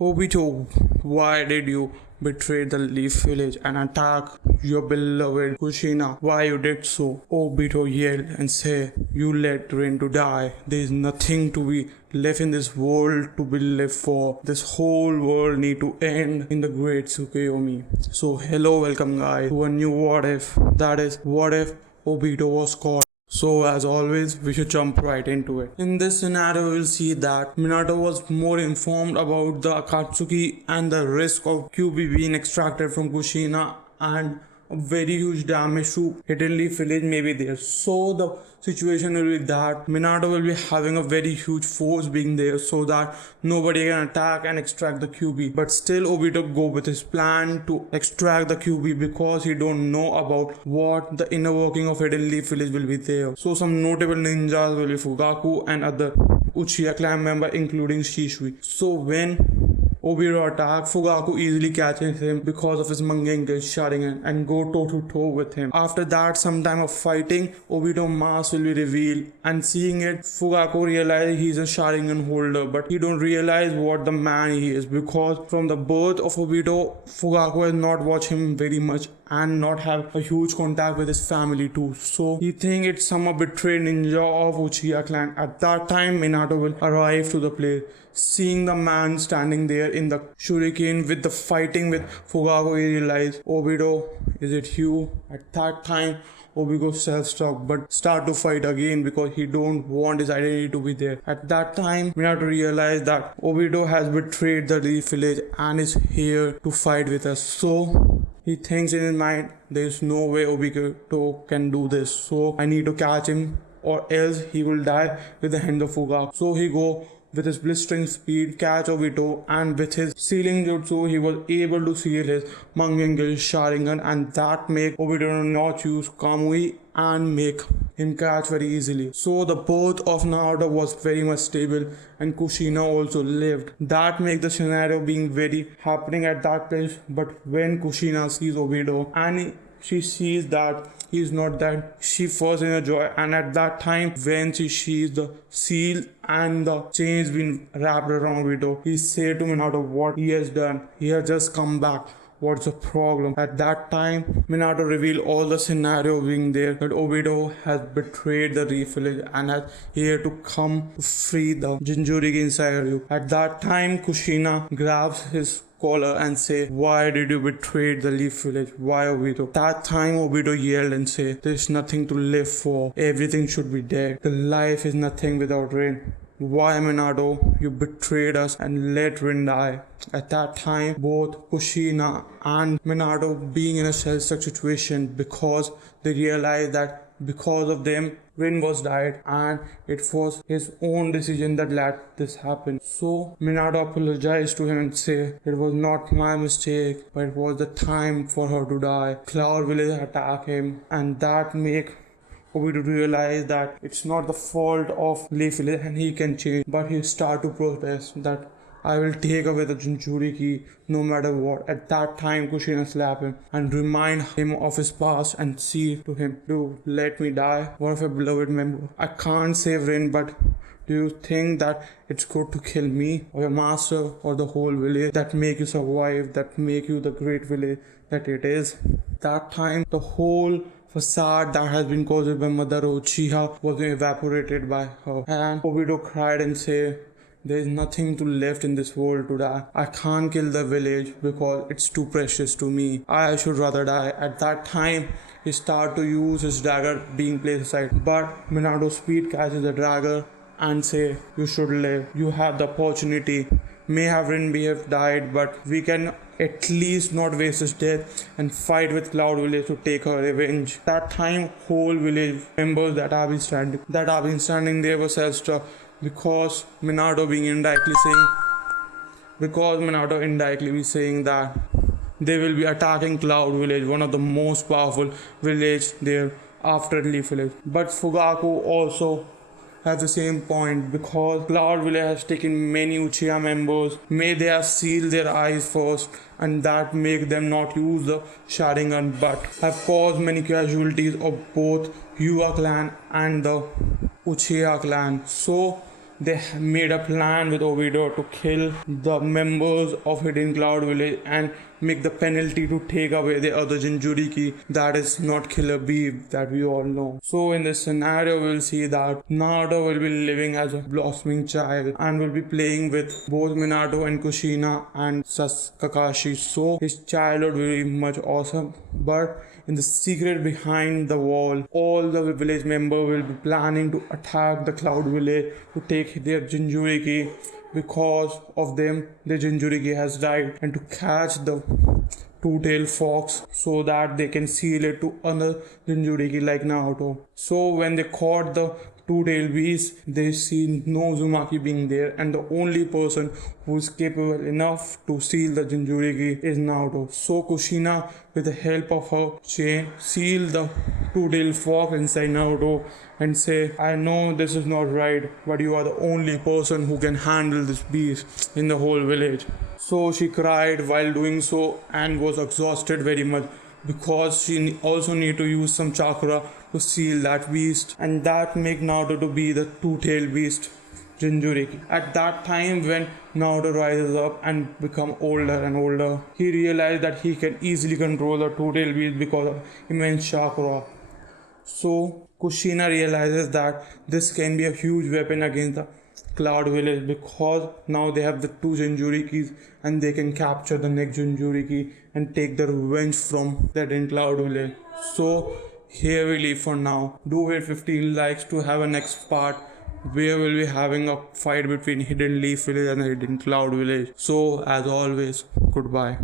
Obito, why did you betray the Leaf Village and attack your beloved Kushina? Why you did so? Obito yelled and said, "You let Rin to die. There is nothing to be left in this world to be lived for. This whole world need to end in the great Tsukuyomi." So hello, welcome guys to a new what if. That is, what if Obito was caught? So as always, we should jump right into it. In this scenario, we'll see that Minato was more informed about the Akatsuki and the risk of Kyuubi being extracted from Kushina, and a very huge damage to Hidden Leaf Village may be there. So the situation will be that Minato will be having a very huge force being there so that nobody can attack and extract the Kyuubi. But still Obito go with his plan to extract the Kyuubi because he don't know about what the inner working of Hidden Leaf Village will be there. So some notable ninjas will be Fugaku and other Uchiha clan member including Shisui. So when Obito attack, Fugaku easily catches him because of his Mangekyou Sharingan and go toe to toe with him. After that, some time of fighting, Obito mask will be revealed, and seeing it, Fugaku realizes he's a Sharingan holder, but he don't realize what the man he is because from the birth of Obito, Fugaku has not watched him very much and not have a huge contact with his family too. So he think it's some betrayed ninja of Uchiha clan. At that time, Minato will arrive to the place. Seeing the man standing there in the shuriken with the fighting with Fugaku, he realized, Obito, is it you? At that time, Obito self-struck but start to fight again because he don't want his identity to be there. At that time, Minato realized that Obito has betrayed the Leaf Village and is here to fight with us. So he thinks in his mind, there is no way Obito can do this. So I need to catch him or else he will die with the hand of Fugaku. So he go with his blistering speed, catch Obito, and with his sealing jutsu, he was able to seal his Mangekyou Sharingan, and that make Obito not use Kamui and make him catch very easily. So the birth of Naruto was very much stable, and Kushina also lived. That make the scenario being very happening at that place. But when Kushina sees Obito and she sees that he's not that, she falls in a joy, and at that time when she sees the seal and the chains being wrapped around Obito, he said to Minato what he has done. He has just come back. What's the problem? At that time, Minato revealed all the scenario being there that Obito has betrayed the Leaf Village and has here to come to free the Jinchuriki inside you. At that time, Kushina grabs his collar and say, "Why did you betray the Leaf Village? Why, Obito?" That time Obito yelled and said, "There's nothing to live for. Everything should be dead. The life is nothing without Rin. Why, Minato? You betrayed us and let Rin die." At that time, both Kushina and Minato being in a self-stuck situation because they realized that because of them, Rin was died and it was his own decision that let this happen. So Minato apologized to him and said, "It was not my mistake, but it was the time for her to die." Cloud Village attack him, and that make Obito realize that it's not the fault of Leaf Village and he can change, but he start to protest that I will take away the Jinchuriki no matter what. At that time, Kushina slap him and remind him of his past and say to him, "Dude, let me die. One of your beloved member. I can't save Rin, but do you think that it's good to kill me or your master or the whole village that make you survive, that make you the great village that it is?" That time, the whole facade that has been caused by Mother Uchiha was evaporated by her, and Obito cried and said, "There is nothing to left in this world to die. I can't kill the village because it's too precious to me. I should rather die." At that time, he started to use his dagger being placed aside, but Minato's speed catches the dagger and say, "You should live. You have the opportunity. May have Rin have died, but we can at least not waste his death and fight with Cloud Village to take her revenge." That time, whole village members that have been standing there were self-struck because Minato indirectly be saying that they will be attacking Cloud Village, one of the most powerful village there after Leaf Village. But Fugaku also has the same point because Cloud Village has taken many Uchiha members. May they have sealed their eyes first, and that make them not use the Sharingan, but have caused many casualties of both Hyuga clan and the Uchiha clan. So they made a plan with Obito to kill the members of Hidden Cloud Village and make the penalty to take away the other Jinchuriki, that is not Killer Bee that we all know. So in this scenario we'll see that Naruto will be living as a blossoming child and will be playing with both Minato and Kushina and Kakashi. So his childhood will be much awesome. But in the secret behind the wall, all the village members will be planning to attack the Cloud Village to take their Jinchuriki. Because of them, the Jinchuriki has died, and to catch the two-tailed fox so that they can seal it to another Jinchuriki like Naruto. So when they caught the two-tailed beast, they see no Uzumaki being there, and the only person who is capable enough to seal the Jinchuriki is Naruto. So Kushina, with the help of her chain, seal the two-tailed fox inside Naruto and say, I know this is not right, but you are the only person who can handle this beast in the whole village. So she cried while doing so and was exhausted very much because she also need to use some chakra to seal that beast, and that make Naruto to be the two-tailed beast Jinchuriki. At that time when Naruto rises up and become older and older, he realized that he can easily control the two-tailed beast because of immense chakra. So Kushina realizes that this can be a huge weapon against the Cloud Village because now they have the two Jinchurikis and they can capture the next Jinchuriki and take the revenge from that in Cloud Village. So here we leave for now. Do hit 15 likes to have a next part where we'll be having a fight between Hidden Leaf Village and Hidden Cloud Village. So as always, goodbye.